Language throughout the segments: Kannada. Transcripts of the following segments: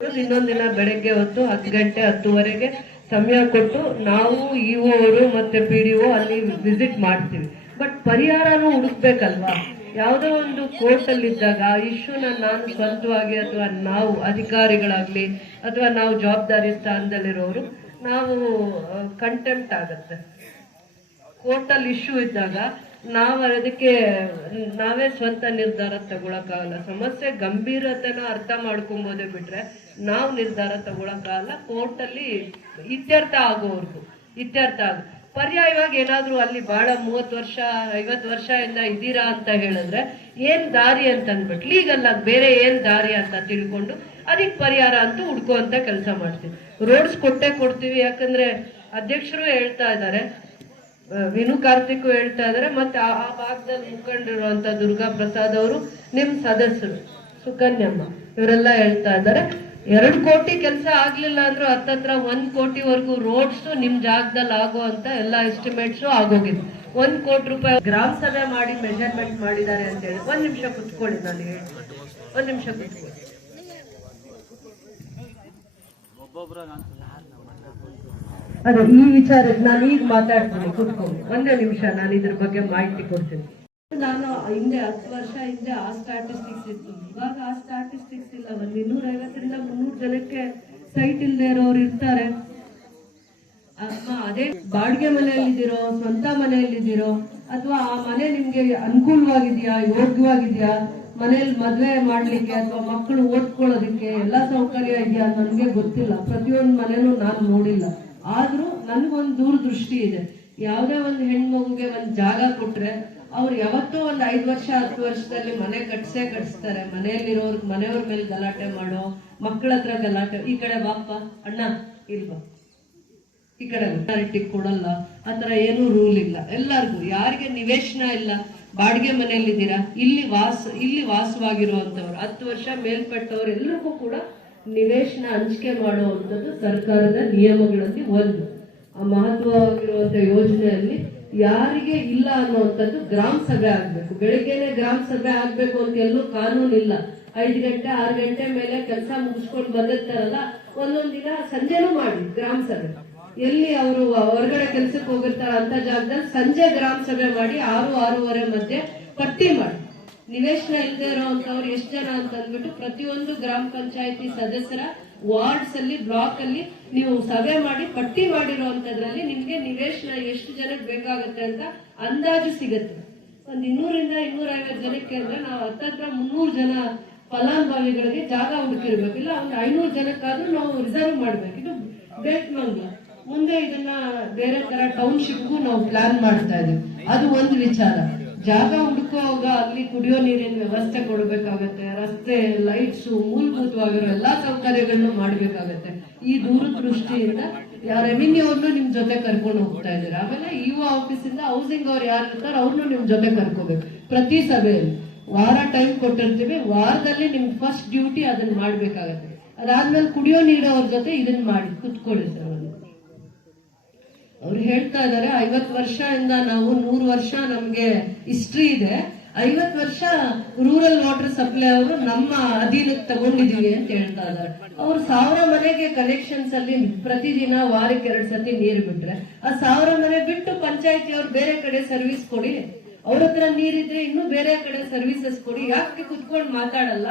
ಇನ್ನೊಂದ್ ದಿನ ಬೆಳಗ್ಗೆ ಹೊತ್ತು ಹತ್ತು ಗಂಟೆ ಹತ್ತುವರೆಗೆ ಸಮಯ ಕೊಟ್ಟು ನಾವು ಇಒ ಅವರು ಮತ್ತೆ ಪಿ ಡಿ ಒ ಅಲ್ಲಿ ವಿಸಿಟ್ ಮಾಡ್ತೀವಿ. ಬಟ್ ಪರಿಹಾರನೂ ಹುಡುಕ್ಬೇಕಲ್ವಾ? ಯಾವುದೋ ಒಂದು ಕೋರ್ಟ್ ಅಲ್ಲಿ ಇದ್ದಾಗ ಆ ಇಶ್ಯೂನ ನಾನು ಸ್ವಂತವಾಗಿ ಅಥವಾ ನಾವು ಅಧಿಕಾರಿಗಳಾಗ್ಲಿ ಅಥವಾ ನಾವು ಜವಾಬ್ದಾರಿ ಸ್ಥಾನದಲ್ಲಿರೋರು, ನಾವು ಕಂಟೆಂಪ್ಟ್ ಆಗತ್ತೆ. ಕೋರ್ಟಲ್ಲಿ ಇಶ್ಯೂ ಇದ್ದಾಗ ನಾವು ಅದಕ್ಕೆ, ನಾವೇ ಸ್ವಂತ ನಿರ್ಧಾರ ತಗೊಳಕ್ಕಾಗಲ್ಲ. ಸಮಸ್ಯೆ ಗಂಭೀರತೆನ ಅರ್ಥ ಮಾಡ್ಕೊಂಬೋದೇ ಬಿಟ್ರೆ ನಾವು ನಿರ್ಧಾರ ತಗೊಳಕ್ಕಾಗಲ್ಲ. ಕೋರ್ಟಲ್ಲಿ ಇತ್ಯರ್ಥ ಆಗೋವರೆಗೂ, ಇತ್ಯರ್ಥ ಆಗ, ಪರ್ಯಾಯವಾಗಿ ಏನಾದರೂ ಅಲ್ಲಿ ಬಹಳ ಮೂವತ್ತು ವರ್ಷ, ಐವತ್ತು ವರ್ಷದಿಂದ ಇದ್ದೀರಾ ಅಂತ ಹೇಳಿದ್ರೆ ಏನು ದಾರಿ ಅಂತ ಅಂದ್ಬಿಟ್ಟು ಲೀಗಲ್ ಆಗಿ ಬೇರೆ ಏನು ದಾರಿ ಅಂತ ತಿಳ್ಕೊಂಡು ಅದಕ್ಕೆ ಪರಿಹಾರ ಅಂತೂ ಅಂತ ಕೆಲಸ ಮಾಡ್ತೀವಿ. ರೋಡ್ಸ್ ಕೊಟ್ಟೆ ಕೊಡ್ತೀವಿ, ಯಾಕಂದ್ರೆ ಅಧ್ಯಕ್ಷರು ಹೇಳ್ತಾ ಇದ್ದಾರೆ ವಿನು ಕಾರ್ತಿಕ್ ಹೇಳ್ತಾ ಇದಾರೆ, ಮತ್ತೆ ಆ ಭಾಗದಲ್ಲಿ ಮುಖಂಡಿರುವಂತ ದುರ್ಗಾ ಪ್ರಸಾದ್ ಅವರು ನಿಮ್ ಸದಸ್ಯರು, ಸುಕನ್ಯಮ್ಮ, ಇವರೆಲ್ಲ ಹೇಳ್ತಾ ಇದ್ದಾರೆ ಎರಡು ಕೋಟಿ ಕೆಲಸ ಆಗ್ಲಿಲ್ಲ ಅಂದ್ರೂ ಹತ್ತತ್ರ ಒಂದ್ ಕೋಟಿವರೆಗೂ ರೋಡ್ಸ್ ನಿಮ್ ಜಾಗದಲ್ಲಿ ಆಗುವಂತ ಎಲ್ಲ ಎಸ್ಟಿಮೇಟ್ಸ್ ಆಗೋಗಿದೆ. ಒಂದ್ ಕೋಟಿ ರೂಪಾಯಿ ಗ್ರಾಮ ಸಭೆ ಮಾಡಿ ಮೆಜರ್ಮೆಂಟ್ ಮಾಡಿದ್ದಾರೆ ಅಂತ ಹೇಳಿ, ಒಂದ್ ನಿಮಿಷ ಕುತ್ಕೊಳ್ಳಿ ನಾನು ಹೇಳ್ತೀನಿ ಒಂದ್ ನಿಮಿಷ ಕುತ್ಕೊಳ್ಳಿ. ಅದೇ ಈ ವಿಚಾರಕ್ಕೆ ನಾನು ಈಗ ಮಾತಾಡ್ತೀನಿ, ಕುತ್ಕೊಂಡು. ಒಂದೇ ನಿಮಿಷ, ನಾನು ಇದ್ರ ಬಗ್ಗೆ ಮಾಹಿತಿ ಕೊಡ್ತೀನಿ. ನಾನು ಹಿಂದೆ ಹತ್ತು ವರ್ಷ ಹಿಂದೆ ಆ ಸ್ಟಾಟಿಸ್ಟಿಕ್ಸ್ ಇತ್ತು. ಇವಾಗ ಆ ಸ್ಟಾಟಿಸ್ಟಿಕ್ಸ್ ಇಲ್ಲ. ಒಂದು ಇನ್ನೂರ ಐವತ್ತರಿಂದ ಮುನ್ನೂರು ಜನಕ್ಕೆ ಸೈಟ್ ಇಲ್ಲದೆ ಇರೋರು ಇರ್ತಾರೆ. ಅದೇ ಬಾಡಿಗೆ ಮನೆಯಲ್ಲಿದ್ದೀರೋ, ಸ್ವಂತ ಮನೆಯಲ್ಲಿದ್ದೀರೋ, ಅಥವಾ ಆ ಮನೆ ನಿಮ್ಗೆ ಅನುಕೂಲವಾಗಿದೆಯಾ, ಯೋಗ್ಯವಾಗಿದ್ಯಾ? ಮನೇಲಿ ಮದ್ವೆ ಮಾಡ್ಲಿಕ್ಕೆ ಅಥವಾ ಮಕ್ಕಳು ಓದ್ಕೊಳ್ಳೋದಕ್ಕೆ ಎಲ್ಲಾ ಸೌಕರ್ಯ ಇದೆಯಾ ನನಗೆ ಗೊತ್ತಿಲ್ಲ. ಪ್ರತಿಯೊಂದು ಮನೆನೂ ನಾನು ನೋಡಿಲ್ಲ. ಆದ್ರೂ ನನ್ಗೊಂದು ದೂರದೃಷ್ಟಿ ಇದೆ. ಯಾವ್ದೇ ಒಂದು ಹೆಣ್ಮಗುಗೆ ಒಂದ್ ಜಾಗ ಕೊಟ್ರೆ, ಅವ್ರು ಯಾವತ್ತೋ ಒಂದ್ ಐದ್ ವರ್ಷ, ಹತ್ತು ವರ್ಷದಲ್ಲಿ ಮನೆ ಕಟ್ಸೇ ಕಟ್ಸ್ತಾರೆ. ಮನೆಯಲ್ಲಿರೋರ್, ಮನೆಯವ್ರ ಮೇಲೆ ಗಲಾಟೆ ಮಾಡೋ ಮಕ್ಕಳ ಹತ್ರ ಗಲಾಟೆ, ಈ ಕಡೆ ಬಾಪ್ಪ, ಅಣ್ಣ, ಇಲ್ವಾ? ಈ ಕಡೆ ಮೆಜಾರಿಟಿ ಕೊಡಲ್ಲ. ಆತರ ಏನೂ ರೂಲ್ ಇಲ್ಲ. ಎಲ್ಲರಿಗೂ, ಯಾರಿಗೆ ನಿವೇಶನ ಇಲ್ಲ, ಬಾಡಿಗೆ ಮನೆಯಲ್ಲಿದ್ದೀರಾ, ಇಲ್ಲಿ ವಾಸ, ಇಲ್ಲಿ ವಾಸವಾಗಿರುವಂತವ್ರು ಹತ್ತು ವರ್ಷ ಮೇಲ್ಪಟ್ಟವ್ರು ಎಲ್ರಿಗೂ ಕೂಡ ನಿವೇಶನ ಹಂಚಿಕೆ ಮಾಡುವಂಥದ್ದು ಸರ್ಕಾರದ ನಿಯಮಗಳಲ್ಲಿ ಒಂದು. ಆ ಮಹತ್ವವಾಗಿರುವಂಥ ಯೋಜನೆಯಲ್ಲಿ ಯಾರಿಗೆ ಇಲ್ಲ ಅನ್ನುವಂಥದ್ದು ಗ್ರಾಮ ಸಭೆ ಆಗ್ಬೇಕು. ಬೆಳಿಗ್ಗೆನೆ ಗ್ರಾಮ ಸಭೆ ಆಗ್ಬೇಕು ಅಂತ ಎಲ್ಲೂ ಕಾನೂನು ಇಲ್ಲ ಐದು ಗಂಟೆ, ಆರು ಗಂಟೆ ಮೇಲೆ ಕೆಲಸ ಮುಗಿಸ್ಕೊಂಡು ಬಂದಿರ್ತಾರಲ್ಲ, ಒಂದೊಂದ್ ದಿನ ಸಂಜೆನೂ ಮಾಡಿ ಗ್ರಾಮ ಸಭೆ. ಎಲ್ಲಿ ಅವರು ಹೊರಗಡೆ ಕೆಲ್ಸಕ್ಕೆ ಹೋಗಿರ್ತಾರ ಅಂತ ಜಾಗದಲ್ಲಿ ಸಂಜೆ ಗ್ರಾಮ ಸಭೆ ಮಾಡಿ ಆರು, ಆರೂವರೆ ಮಧ್ಯೆ ಪಟ್ಟಿ ಮಾಡಿ. ನಿವೇಶನ ಇಲ್ಲದೆ ಇರೋಂಥವ್ರು ಎಷ್ಟು ಜನ ಅಂತ ಅಂದ್ಬಿಟ್ಟು ಪ್ರತಿಯೊಂದು ಗ್ರಾಮ ಪಂಚಾಯತಿ ಸದಸ್ಯರ ವಾರ್ಡ್ಸ್ ಅಲ್ಲಿ ಬ್ಲಾಕ್ ಅಲ್ಲಿ ನೀವು ಸಭೆ ಮಾಡಿ, ಪಟ್ಟಿ ಮಾಡಿರುವಂತದ್ರಲ್ಲಿ ನಿಮ್ಗೆ ನಿವೇಶನ ಎಷ್ಟು ಜನಕ್ಕೆ ಬೇಕಾಗುತ್ತೆ ಅಂತ ಅಂದಾಜು ಸಿಗುತ್ತೆ. ಒಂದ್ ಇನ್ನೂರಿಂದ ಇನ್ನೂರ ಜನಕ್ಕೆ ಅಂದ್ರೆ ನಾವು ಹತ್ತತ್ರ ಮುನ್ನೂರು ಜನ ಫಲಾನುಭವಿಗಳಿಗೆ ಜಾಗ ಹುಡುಕಿರ್ಬೇಕು. ಇಲ್ಲ, ಒಂದು ಐನೂರು ಜನಕ್ಕಾದ್ರೂ ನಾವು ರಿಸರ್ವ್ ಮಾಡ್ಬೇಕು. ಇದು ಬೇಟ್ಮಂಗ್ಲ ಮುಂದೆ ಇದನ್ನ ಬೇರೆ ತರ ಟೌನ್ಶಿಪ್ಗೂ ನಾವು ಪ್ಲಾನ್ ಮಾಡ್ತಾ ಇದೀವಿ ಅದು ಒಂದು ವಿಚಾರ. ಜಾಗ ಹುಡುಕುವಾಗ ಅಲ್ಲಿ ಕುಡಿಯೋ ನೀರಿನ ವ್ಯವಸ್ಥೆ ಕೊಡಬೇಕಾಗತ್ತೆ, ರಸ್ತೆ ಲೈಟ್ಸ್ ಮೂಲಭೂತವಾಗಿರೋ ಎಲ್ಲಾ ಸೌಕರ್ಯಗಳನ್ನು ಮಾಡ್ಬೇಕಾಗತ್ತೆ. ಈ ದೂರದೃಷ್ಟಿಯಿಂದ ರೆವಿನ್ಯೂ ಅವ್ರನ್ನು ನಿಮ್ ಜೊತೆ ಕರ್ಕೊಂಡು ಹೋಗ್ತಾ ಇದ್ದಾರೆ? ಆಮೇಲೆ ಇಒ ಆಫೀಸ್ ಇಂದ ಹೌಸಿಂಗ್ ಅವ್ರು ಯಾರು ಇರ್ತಾರೆ ಅವ್ರನ್ನು ನಿಮ್ ಜೊತೆ ಕರ್ಕೋಬೇಕು. ಪ್ರತಿ ಸಭೆಯಲ್ಲಿ ವಾರ ಟೈಮ್ ಕೊಟ್ಟಿರ್ತೀವಿ, ವಾರದಲ್ಲಿ ನಿಮ್ ಫಸ್ಟ್ ಡ್ಯೂಟಿ ಅದನ್ನ ಮಾಡ್ಬೇಕಾಗತ್ತೆ. ಅದಾದ್ಮೇಲೆ ಕುಡಿಯೋ ನೀರು ಅವ್ರ ಜೊತೆ ಇದನ್ನ ಮಾಡಿ, ಕುತ್ಕೊಳ್ಳಿ ಸರ್. ಅವ್ರು ಹೇಳ್ತಾ ಇದಾರೆ ಐವತ್ ವರ್ಷದಿಂದ ನಾವು ನೂರು ವರ್ಷ ನಮ್ಗೆ ಹಿಸ್ಟ್ರಿ ಇದೆ. ಐವತ್ ವರ್ಷ ರೂರಲ್ ವಾಟರ್ ಸಪ್ಲೈ ಅವರು ನಮ್ಮ ಅಧೀನಕ್ಕೆ ತಗೊಂಡಿದೀವಿ ಅಂತ ಹೇಳ್ತಾ ಇದಾರೆ ಅವ್ರು ಸಾವಿರ ಮನೆಗೆ ಕನೆಕ್ಷನ್ಸ್ ಅಲ್ಲಿ ಪ್ರತಿದಿನ ವಾರಕ್ಕೆ ಎರಡ್ ಸತಿ ನೀರು ಬಿಟ್ರೆ, ಆ ಸಾವಿರ ಮನೆ ಬಿಟ್ಟು ಪಂಚಾಯತಿ ಅವ್ರು ಬೇರೆ ಕಡೆ ಸರ್ವಿಸ್ ಕೊಡಿ. ಅವ್ರ ಹತ್ರ ನೀರಿದ್ರೆ ಇನ್ನು ಬೇರೆ ಕಡೆ ಸರ್ವಿಸಸ್ ಕೊಡಿ. ಯಾಕೆ ಕುತ್ಕೊಂಡು ಮಾತಾಡಲ್ಲ?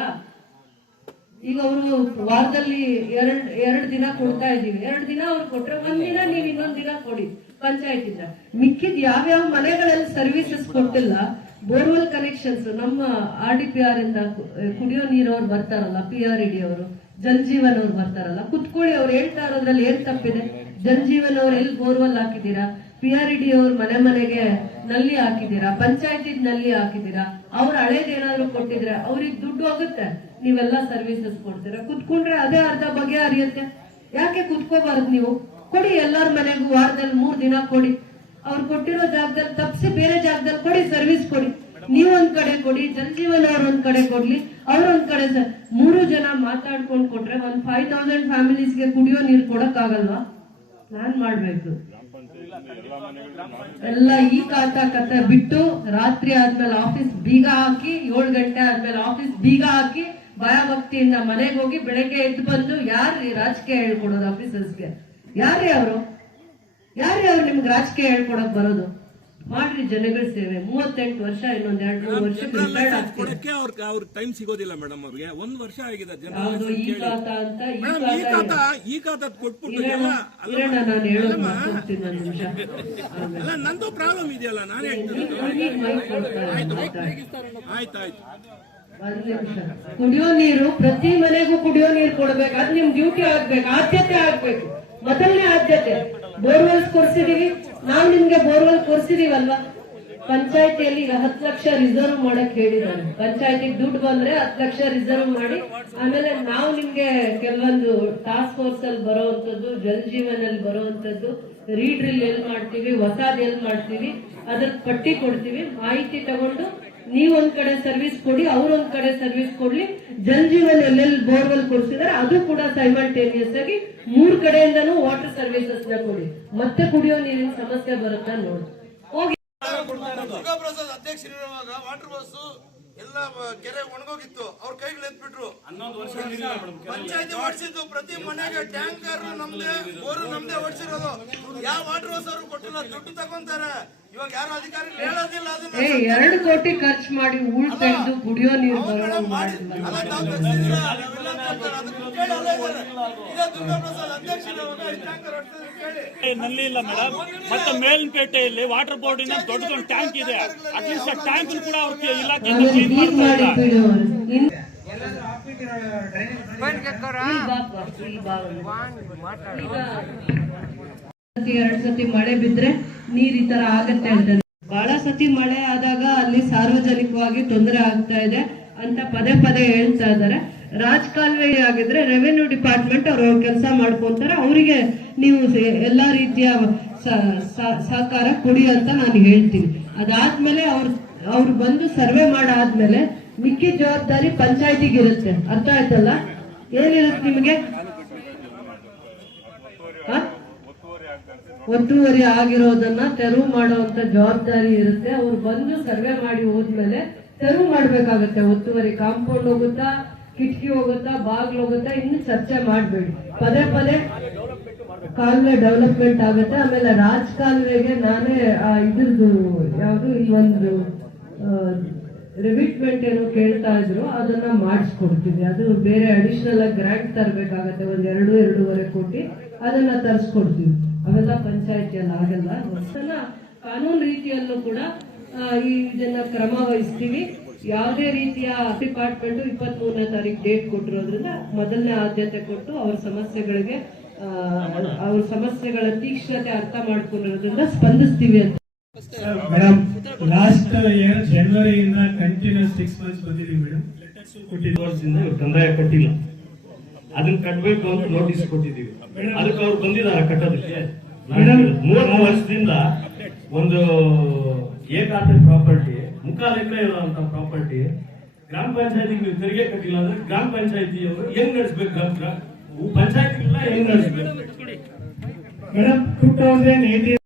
ಈಗ ಅವರು ವಾರದಲ್ಲಿ ಎರಡ್ ಎರಡ್ ದಿನ ಕೊಡ್ತಾ ಇದೀವಿ ಎರಡ್ ದಿನ ಅವ್ರು ಕೊಟ್ರೆ ಒಂದ್ ದಿನ ನೀವ್ ಇನ್ನೊಂದ್ ದಿನ ಕೊಡಿ. ಪಂಚಾಯತಿಂದ ಮಿಕ್ಕಿದ್ ಯಾವ್ಯಾವ ಮನೆಗಳಲ್ಲಿ ಸರ್ವಿಸಸ್ ಕೊಟ್ಟಿಲ್ಲ ಬೋರ್ವೆಲ್ ಕನೆಕ್ಷನ್ಸ್ ನಮ್ಮ ಆರ್ ಡಿ ಪಿ ಆರ್ ಇಂದ ಕುಡಿಯೋ ನೀರವ್ರು ಬರ್ತಾರಲ್ಲ ಪಿ ಆರ್ ಇಡಿ ಅವರು ಜಲ್ ಜೀವನ್ ಅವ್ರು ಬರ್ತಾರಲ್ಲ, ಕುತ್ಕೊಳ್ಳಿ ಅವ್ರು ಹೇಳ್ತಾ ಇರೋದ್ರಲ್ಲಿ ಏನ್ ತಪ್ಪಿದೆ? ಜಲ್ ಜೀವನ್ ಅವ್ರು ಎಲ್ಲಿ ಬೋರ್ವೆಲ್ ಹಾಕಿದೀರಾ ಪಿ ಆರ್ ಇಡಿ ಅವ್ರ ಮನೆ ಮನೆಗೆ ನಲ್ಲಿ ಹಾಕಿದೀರಾ ಪಂಚಾಯತಿ ನಲ್ಲಿ ಹಾಕಿದೀರಾ ಅವ್ರ ಹಳೇದೇನಾದ್ರು ಕೊಟ್ಟಿದ್ರೆ ಅವ್ರಿಗೆ ದುಡ್ಡು ಹೋಗುತ್ತೆ. ನೀವೆಲ್ಲ ಸರ್ವಿಸಸ್ ಕೊಡ್ತೀರಾ? ಕುತ್ಕೊಂಡ್ರೆ ಅದೇ ಅರ್ಧ ಬಗೆ ಅರಿಯುತ್ತೆ ಯಾಕೆ ಕುತ್ಕೋಬಾರದು ನೀವು? ಕೊಡಿ ಎಲ್ಲಾರ ಮನೆಗೂ ವಾರದಲ್ಲಿ ಮೂರ್ ದಿನ ಕೊಡಿ. ಅವ್ರು ಕೊಟ್ಟಿರೋ ಜಾಗದಲ್ಲಿ ತಪ್ಪಿಸಿ ಬೇರೆ ಜಾಗದಲ್ಲಿ ಕೊಡಿ ಸರ್ವಿಸ್ ಕೊಡಿ. ನೀವ್ ಒಂದ್ ಕಡೆ ಕೊಡಿ, ಜನಜೀವನ ಅವ್ರ ಒಂದ್ ಕಡೆ ಕೊಡ್ಲಿ. ಅವ್ರ ಒಂದ್ ಕಡೆ ಮೂರು ಜನ ಮಾತಾಡ್ಕೊಂಡ್ ಕೊಟ್ರೆ ಒಂದ್ ಫೈವ್ ತೌಸಂಡ್ ಫ್ಯಾಮಿಲೀಸ್ಗೆ ಕುಡಿಯೋ ನೀರ್ ಕೊಡಕ್ ಆಗಲ್ವಾ ಪ್ಲಾನ್ ಮಾಡ್ಬೇಕು. ಎಲ್ಲ ಈ ಕಾಟ ಕತೆ ಬಿಟ್ಟು ರಾತ್ರಿ ಆದ್ಮೇಲೆ ಆಫೀಸ್ ಬೀಗ ಹಾಕಿ, ಏಳು ಗಂಟೆ ಆದ್ಮೇಲೆ ಆಫೀಸ್ ಬೀಗ ಹಾಕಿ ಭಯಭಕ್ತಿಯಿಂದ ಮನೆಗೆ ಹೋಗಿ ಬೆಳಗ್ಗೆ ಎದ್ದು ಬಂದು ಯಾರ್ರಿ ರಾಜಕೀಯ ಹೇಳ್ಕೊಡೋದು ಆಫೀಸರ್ಸ್ಗೆ ಯಾರೇ ಅವರು? ಯಾರೇ ಅವ್ರು ನಿಮ್ಗೆ ರಾಜಕೀಯ ಹೇಳ್ಕೊಡಕ್ ಬರೋದು? ಮಾಡ್ರಿ ಜನಗಳ ಸೇವೆ. ಮೂವತ್ತೆಂಟು ವರ್ಷ ಇನ್ನೊಂದ್ ಎರಡ್ ಮೂರು ವರ್ಷ ರಿಟೈರ್ಡ್ ಕೊಡಕ್ಕೆ ಅವ್ರ ಟೈಮ್ ಸಿಗೋದಿಲ್ಲ ಮೇಡಮ್ ಅವ್ರಿಗೆ. ಒಂದ್ ವರ್ಷ ಆಗಿದೆ ಜನ ಈ ಖಾತ ಅಂತ ಈ ಮೇಡಮ್ ಈ ಖಾತ ಕೊಟ್ಬಿಟ್ಟು ಇರೋಣ ನಾನು ಹೇಳೋದು ಮಾತಾಡ್ತೀನಿ ಒಂದು ನಿಮಿಷ. ಅಲ್ಲ ನಂದು ಪ್ರಾಬ್ಲಮ್ ಇದೆಯಲ್ಲ ನಾನೇ ಹೇಳ್ತೀನಿ. ಈಗ ಕುಡಿಯೋ ನೀರು, ಪ್ರತಿ ಮನೆಗೂ ಕುಡಿಯೋ ನೀರು ಕೊಡ್ಬೇಕು. ಅದ್ ನಿಮ್ ಡ್ಯೂಟಿ ಆಗ್ಬೇಕು, ಆದ್ಯತೆ ಆಗ್ಬೇಕು. ಮೊದಲನೇ ಆದ್ಯತೆ, ಬೋರ್ವೆಲ್ ಕೊರ್ಸಿದೀವಿ. ನಾವು ನಿಮ್ಗೆ ಬೋರ್ವೆಲ್ ಕೊರ್ಸಿದೀವಲ್ವಾ? ಪಂಚಾಯತಿಯಲ್ಲಿ ಈಗ ಹತ್ತು ಲಕ್ಷ ರಿಸರ್ವ್ ಮಾಡಕ್ ಹೇಳಿದ್ದಾರೆ. ಪಂಚಾಯತಿಗೆ ದುಡ್ಡು ಬಂದ್ರೆ ಹತ್ತು ಲಕ್ಷ ರಿಸರ್ವ್ ಮಾಡಿ, ಆಮೇಲೆ ನಾವು ನಿಮ್ಗೆ ಕೆಲವೊಂದು ಟಾಸ್ಕ್ ಫೋರ್ಸ್ ಅಲ್ಲಿ ಬರುವಂತದ್ದು ಜಲ್ ಜೀವನ್ ಅಲ್ಲಿ ಬರುವಂತದ್ದು ರೀಡ್ರಿಲ್ ಎಲ್ಲಿ ಮಾಡ್ತೀವಿ, ಹೊಸಾದ್ ಎಲ್ಲಿ ಮಾಡ್ತೀವಿ ಅದ್ರ ಪಟ್ಟಿ ಕೊಡ್ತೀವಿ. ಮಾಹಿತಿ ತಗೊಂಡು ನೀವ್ ಒಂದ್ ಕಡೆ ಸರ್ವಿಸ್ ಕೊಡಿ, ಅವ್ರೊಂದ್ ಕಡೆ ಸರ್ವಿಸ್ ಕೊಡ್ಲಿ. ಜಲ್ ಜೀವನ್ ಎಲ್ಲೆಲ್ಲಿ ಬೋರ್ವೆಲ್ ಕೊಡ್ಸಿದಾರೆ, ಅದು ಕೂಡ ಸೈಮಲ್ಟೇನಿಯಸ್ ಆಗಿ ಮೂರ್ ಕಡೆಯಿಂದನು ವಾಟರ್ ಸರ್ವಿಸಸ್ನ ಕೊಡಿ. ಮತ್ತೆ ಕುಡಿಯೋ ನೀರಿನ ಸಮಸ್ಯೆ ಬರುತ್ತಾ ನೋಡಿ. ಹೋಗಿ. ಎಲ್ಲ ಕೆರೆ ಒಣಗೋಗಿತ್ತು. ಅವ್ರ ಕೈಗಳು ಎತ್ಬಿಟ್ರು. ಪಂಚಾಯತಿ ಓಡಿಸಿದ್ದು ಪ್ರತಿ ಮನೆಗೆ ಟ್ಯಾಂಕರ್ ನಮ್ದೇ ಬೋರ್ ನಮ್ದೇ ಓಡಿಸಿರೋದು ಯಾವ ವಾಟರ್ ಹೌಸ್ ಅವರು ಕೊಟ್ಟಿಲ್ಲ ದುಡ್ಡು ತಗೊಂತಾರೆ. ಇವಾಗ ಯಾರು ಅಧಿಕಾರಿ ಹೇಳೋದಿಲ್ಲ ಅದನ್ನ. ಎರಡು ಕೋಟಿ ಖರ್ಚು ಮಾಡಿ ಉಳ್ತಾ ತೆಗೆದು ಕುಡಿಯೋ ನೀರು ಅಲ್ಲ ತಾವು ಅಂತ ನಲ್ಲಿ ಇಲ್ಲ ಮೇಡಮ್ ಮತ್ತೆ ಮೇಲ್ಪೇಟೆಯಲ್ಲಿ ವಾಟರ್ ಬಾಡಿ ದೊಡ್ಡ ದೊಡ್ಡ ಟ್ಯಾಂಕ್ ಇದೆ. ಅಟ್ಲೀಸ್ಟ್ ಆ ಟ್ಯಾಂಕ್ ಕೂಡ ಅವ್ರ ಇಲಾಖೆಯಿಂದ ಆಮೇಲೆ ಕ್ಲೀನ್ ಬೀಗ್ ಮಾಡ್ತಾ ಮಾಡಿ ಇಲ್ಲ. ಬಿಡೋರು ಇನ್- ಇಲ್ಲಿ ಬಾ ಅಪ್ಪ, ಇಲ್ಲಿ ಬಾ ಒಂದು. ಈಗ ಸತಿ ಎರಡ್ ಸತಿ ಮಳೆ ಬಿದ್ರೆ ನೀರ್ ಈ ತರ ಆಗತ್ತೆ ಅಂತಾರೆ ಬಹಳ ಸತಿ ಮಳೆ ಆದಾಗ ಅಲ್ಲಿ ಸಾರ್ವಜನಿಕವಾಗಿ ತೊಂದರೆ ಆಗ್ತಾ ಇದೆ ಅಂತ ಪದೇ ಪದೇ ಹೇಳ್ತಾ ಇದ್ದಾರೆ. ರಾಜಕಾಲುವೆ ಆಗಿದ್ರೆ ರೆವೆನ್ಯೂ ಡಿಪಾರ್ಟ್ಮೆಂಟ್ ಅವರು ಕೆಲಸ ಮಾಡ್ಕೊಂತಾರೆ. ಅವರಿಗೆ ನೀವು ಎಲ್ಲ ರೀತಿಯ ಸಹಕಾರ ಕೊಡಿ ಅಂತ ನಾನು ಹೇಳ್ತೀನಿ. ಅದಾದ್ಮೇಲೆ ಅವ್ರು ಅವ್ರು ಬಂದು ಸರ್ವೆ ಮಾಡಾದ್ಮೇಲೆ ಮಿಕ್ಕಿ ಜವಾಬ್ದಾರಿ ಪಂಚಾಯತಿಗೆ ಇರುತ್ತೆ ಅರ್ಥ ಆಯ್ತಲ್ಲ? ಏನಿರುತ್ತೆ ನಿಮಗೆ? ಒತ್ತುವರಿ ಆಗಿರೋದನ್ನ ತೆರವು ಮಾಡುವಂತ ಜವಾಬ್ದಾರಿ ಇರುತ್ತೆ. ಅವ್ರು ಬಂದು ಸರ್ವೆ ಮಾಡಿ ಹೋದ್ಮೇಲೆ ತೆರವು ಮಾಡ್ಬೇಕಾಗತ್ತೆ. ಒತ್ತುವರಿ ಕಾಂಪೌಂಡ್ ಹೋಗುತ್ತಾ ಕಿಟಕಿ ಹೋಗುತ್ತಾ, ಬಾಗ್ಲು ಹೋಗುತ್ತಾ, ಇನ್ನು ಚರ್ಚೆ ಮಾಡ್ಬೇಡಿ. ಪದೇ ಪದೇ ಕಾಲುವೆ ಡೆವಲಪ್ಮೆಂಟ್ ಆಗುತ್ತೆ. ಆಮೇಲೆ ರಾಜ್ ಕಾಲುವೆಗೆ ನಾನೇ ಇದ್ರದ್ದು ಯಾವುದು, ಈ ಒಂದು ರಿವಿಟ್ಮೆಂಟ್ ಏನು ಕೇಳ್ತಾ ಇದ್ರು, ಅದನ್ನ ಮಾಡಿಸ್ಕೊಡ್ತೀವಿ. ಅದು ಬೇರೆ ಅಡಿಷನಲ್ ಆಗಿ ಗ್ರಾಂಟ್ ತರಬೇಕಾಗತ್ತೆ, ಒಂದ್ ಎರಡು, ಎರಡೂವರೆ ಕೋಟಿ. ಅದನ್ನ ತರಿಸ್ಕೊಡ್ತೀವಿ. ಅವೆಲ್ಲ ಪಂಚಾಯತಿಯಲ್ಲಿ ಆಗಲ್ಲ ಕಾನೂನು ರೀತಿಯಲ್ಲೂ ಕೂಡ ಈ ಇದನ್ನ ಕ್ರಮ ವಹಿಸ್ತೀವಿ. ಯಾವುದೇ ರೀತಿಯ ಡಿಪಾರ್ಟ್ಮೆಂಟ್ ಇಪ್ಪತ್ತ್ ಮೂರನೇ ತಾರೀಕು ಡೇಟ್ ಕೊಟ್ಟಿರೋದ್ರಿಂದ ಮೊದಲನೇ ಆದ್ಯತೆ ಕೊಟ್ಟು ಅವ್ರ ಸಮಸ್ಯೆಗಳಿಗೆ ಅವ್ರ ಸಮಸ್ಯೆಗಳ ತೀಕ್ಷ್ಣತೆ ಅರ್ಥ ಮಾಡ್ಕೊಂಡಿರೋದ್ರಿಂದ ಸ್ಪಂದಿಸ್ತೀವಿ ಅಂತ. ಮೇಡಮ್ ಲಾಸ್ಟ್ ಇಯರ್ ಜನವರಿಯಿಂದ ಕಂಟಿನ್ಯೂಸ್ ಸಿಕ್ಸ್ ಮಂತ್ಸ್ ಬಂದಿದ್ದೀವಿ ಮೇಡಮ್ ಕೊಟ್ಟಿದ್ದ ವರ್ಷದಿಂದ ಇವ್ರು ಕಂದಾಯ ಕಟ್ಟಿಲ್ಲ. ಅದನ್ನ ಕಟ್ಟಬೇಕು ಅಂತ ನೋಟಿಸ್ ಕೊಟ್ಟಿದ್ದೀವಿ. ಅದಕ್ಕೆ ಅವ್ರು ಬಂದಿದ್ದಾರೆ ಕಟ್ಟೋದಕ್ಕೆ. ಮೇಡಮ್, ಮೂರು ವರ್ಷದಿಂದ ಒಂದು ಏಕಾಂತ ಪ್ರಾಪರ್ಟಿ ಮುಕ್ಕಾಲು ಎಕರೆ ಇರುವಂತ ಪ್ರಾಪರ್ಟಿ ಗ್ರಾಮ ಪಂಚಾಯತಿಗೆ ತೆರಿಗೆ ಕಟ್ಟಿಲ್ಲ ಅಂದ್ರೆ ಗ್ರಾಮ ಪಂಚಾಯತಿಯವರು ಹೆಂಗ್ ನಡೆಸ್ಬೇಕು ಪಂಚಾಯತಿಗೆಲ್ಲ ಹೆಂಗ್ ನಡೆಸ್ಬೇಕು? Madam two thousand eighteen